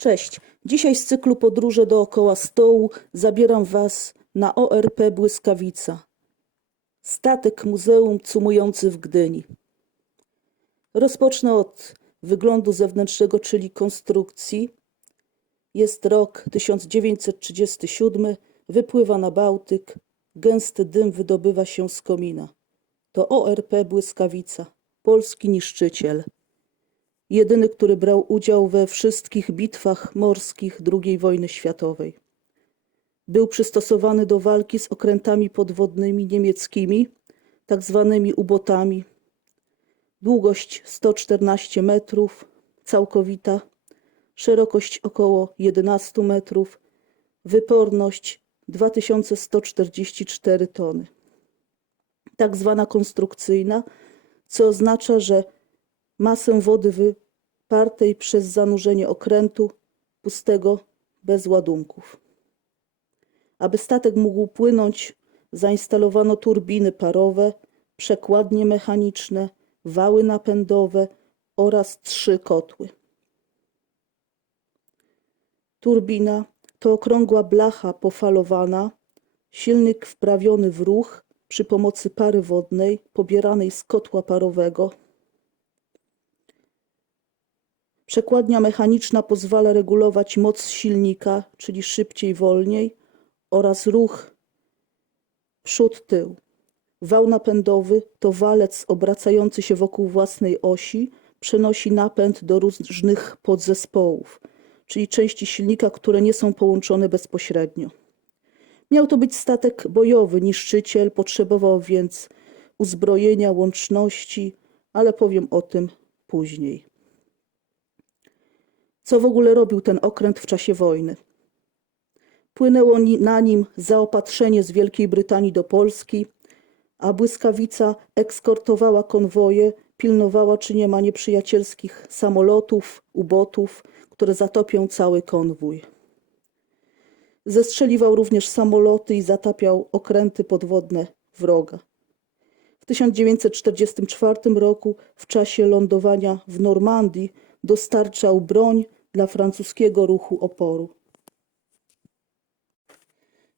Cześć. Dzisiaj z cyklu Podróże dookoła stołu zabieram Was na ORP Błyskawica. Statek muzeum cumujący w Gdyni. Rozpocznę od wyglądu zewnętrznego, czyli konstrukcji. Jest rok 1937, wypływa na Bałtyk, gęsty dym wydobywa się z komina. To ORP Błyskawica, polski niszczyciel jedyny, który brał udział we wszystkich bitwach morskich II wojny światowej. Był przystosowany do walki z okrętami podwodnymi niemieckimi, tak zwanymi ubotami. Długość 114 metrów, całkowita, szerokość około 11 metrów, wyporność 2144 tony. Tak zwana konstrukcyjna, co oznacza, że masę wody wypartej przez zanurzenie okrętu pustego bez ładunków. Aby statek mógł płynąć, zainstalowano turbiny parowe, przekładnie mechaniczne, wały napędowe oraz trzy kotły. Turbina to okrągła blacha pofalowana, silnik wprawiony w ruch przy pomocy pary wodnej pobieranej z kotła parowego. Przekładnia mechaniczna pozwala regulować moc silnika, czyli szybciej, wolniej, oraz ruch przód-tył. Wał napędowy to walec obracający się wokół własnej osi, przenosi napęd do różnych podzespołów, czyli części silnika, które nie są połączone bezpośrednio. Miał to być statek bojowy, niszczyciel, potrzebował więc uzbrojenia, łączności, ale powiem o tym później co w ogóle robił ten okręt w czasie wojny. Płynęło na nim zaopatrzenie z Wielkiej Brytanii do Polski, a błyskawica ekskortowała konwoje, pilnowała, czy nie ma nieprzyjacielskich samolotów, ubotów, które zatopią cały konwój. Zestrzeliwał również samoloty i zatapiał okręty podwodne wroga. W 1944 roku, w czasie lądowania w Normandii, dostarczał broń dla francuskiego ruchu oporu.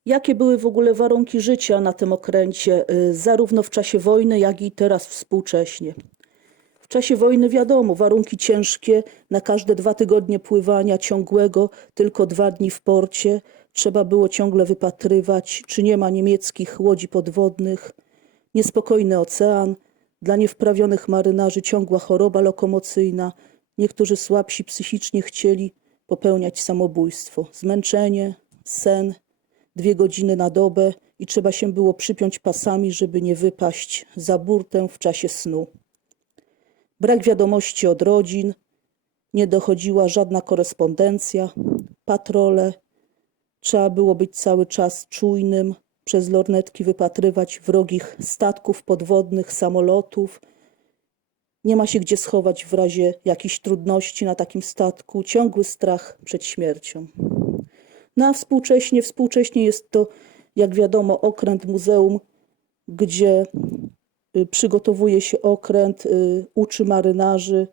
Jakie były w ogóle warunki życia na tym okręcie, y, zarówno w czasie wojny, jak i teraz współcześnie? W czasie wojny wiadomo, warunki ciężkie, na każde dwa tygodnie pływania ciągłego, tylko dwa dni w porcie. Trzeba było ciągle wypatrywać, czy nie ma niemieckich łodzi podwodnych. Niespokojny ocean, dla niewprawionych marynarzy ciągła choroba lokomocyjna, Niektórzy słabsi psychicznie chcieli popełniać samobójstwo. Zmęczenie, sen, dwie godziny na dobę i trzeba się było przypiąć pasami, żeby nie wypaść za burtę w czasie snu. Brak wiadomości od rodzin, nie dochodziła żadna korespondencja, patrole. Trzeba było być cały czas czujnym, przez lornetki wypatrywać wrogich statków podwodnych, samolotów – nie ma się gdzie schować w razie jakichś trudności na takim statku, ciągły strach przed śmiercią. No a współcześnie, współcześnie jest to, jak wiadomo, okręt muzeum, gdzie y, przygotowuje się okręt, y, uczy marynarzy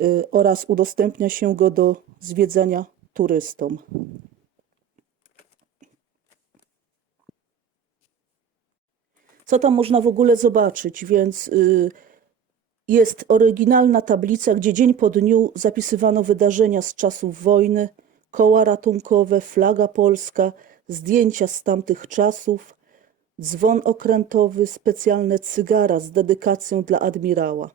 y, oraz udostępnia się go do zwiedzania turystom. Co tam można w ogóle zobaczyć? Więc jest oryginalna tablica, gdzie dzień po dniu zapisywano wydarzenia z czasów wojny, koła ratunkowe, flaga polska, zdjęcia z tamtych czasów, dzwon okrętowy, specjalne cygara z dedykacją dla admirała.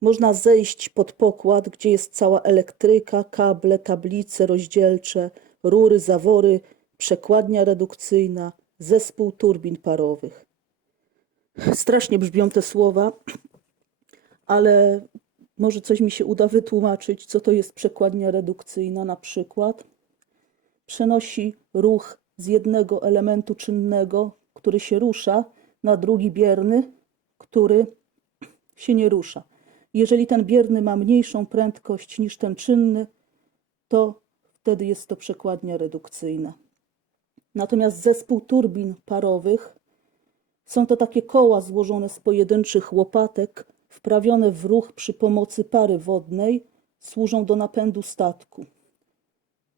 Można zejść pod pokład, gdzie jest cała elektryka, kable, tablice rozdzielcze, rury, zawory, przekładnia redukcyjna, zespół turbin parowych. Strasznie brzmią te słowa, ale może coś mi się uda wytłumaczyć, co to jest przekładnia redukcyjna na przykład. Przenosi ruch z jednego elementu czynnego, który się rusza, na drugi bierny, który się nie rusza. Jeżeli ten bierny ma mniejszą prędkość niż ten czynny, to wtedy jest to przekładnia redukcyjna. Natomiast zespół turbin parowych są to takie koła złożone z pojedynczych łopatek, wprawione w ruch przy pomocy pary wodnej służą do napędu statku.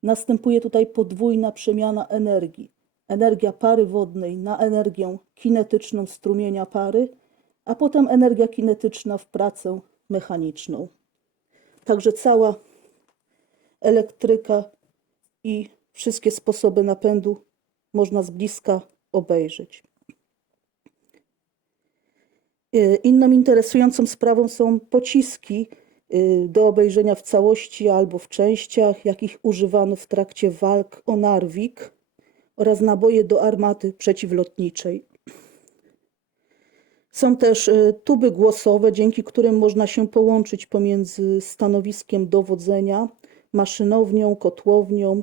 Następuje tutaj podwójna przemiana energii. Energia pary wodnej na energię kinetyczną strumienia pary, a potem energia kinetyczna w pracę mechaniczną. Także cała elektryka i wszystkie sposoby napędu można z bliska obejrzeć. Y, Inną interesującą sprawą są pociski y, do obejrzenia w całości albo w częściach, jakich używano w trakcie walk o Narvik oraz naboje do armaty przeciwlotniczej. Są też y, tuby głosowe, dzięki którym można się połączyć pomiędzy stanowiskiem dowodzenia, maszynownią, kotłownią.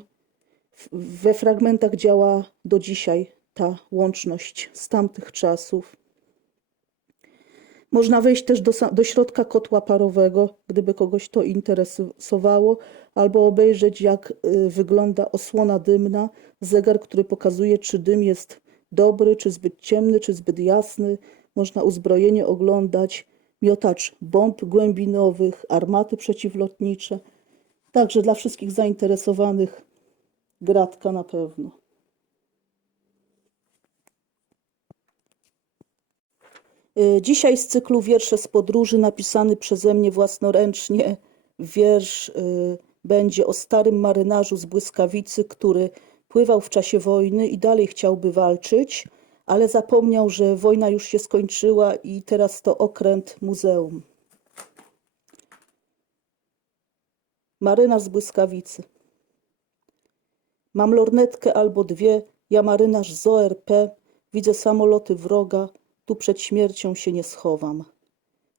We fragmentach działa do dzisiaj ta łączność z tamtych czasów. Można wejść też do, do środka kotła parowego, gdyby kogoś to interesowało, albo obejrzeć, jak y, wygląda osłona dymna, zegar, który pokazuje, czy dym jest dobry, czy zbyt ciemny, czy zbyt jasny. Można uzbrojenie oglądać, miotacz bomb głębinowych, armaty przeciwlotnicze. Także dla wszystkich zainteresowanych gratka na pewno. Dzisiaj z cyklu Wiersze z podróży napisany przeze mnie własnoręcznie wiersz y, będzie o starym marynarzu z błyskawicy, który pływał w czasie wojny i dalej chciałby walczyć, ale zapomniał, że wojna już się skończyła i teraz to okręt muzeum. Marynarz z błyskawicy. Mam lornetkę albo dwie, ja marynarz z ORP, widzę samoloty wroga, tu przed śmiercią się nie schowam.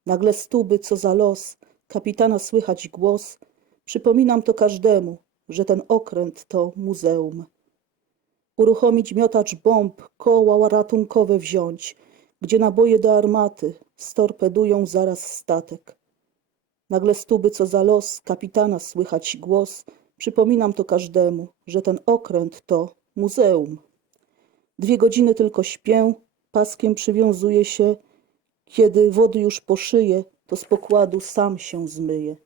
Nagle stuby, co za los, kapitana słychać głos, przypominam to każdemu, że ten okręt to muzeum. Uruchomić miotacz bomb, koła ratunkowe wziąć, gdzie naboje do armaty storpedują zaraz statek. Nagle stuby, co za los, kapitana słychać głos. Przypominam to każdemu, że ten okręt to muzeum. Dwie godziny tylko śpię, paskiem przywiązuję się. Kiedy wody już po szyję, to z pokładu sam się zmyję.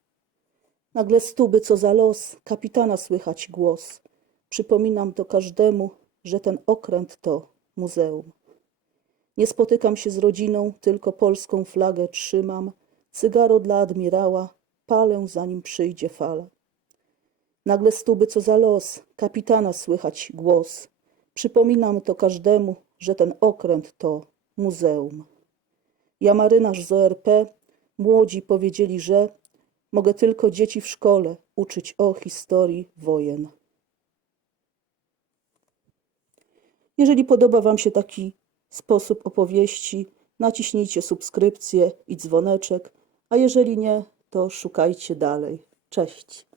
Nagle stuby, co za los, kapitana słychać głos. Przypominam to każdemu, że ten okręt to muzeum. Nie spotykam się z rodziną, tylko polską flagę trzymam. Cygaro dla admirała, palę zanim przyjdzie fala. Nagle stuby, co za los, kapitana słychać głos. Przypominam to każdemu, że ten okręt to muzeum. Ja marynarz z ORP, młodzi powiedzieli, że mogę tylko dzieci w szkole uczyć o historii wojen. Jeżeli podoba Wam się taki sposób opowieści, naciśnijcie subskrypcję i dzwoneczek, a jeżeli nie, to szukajcie dalej. Cześć.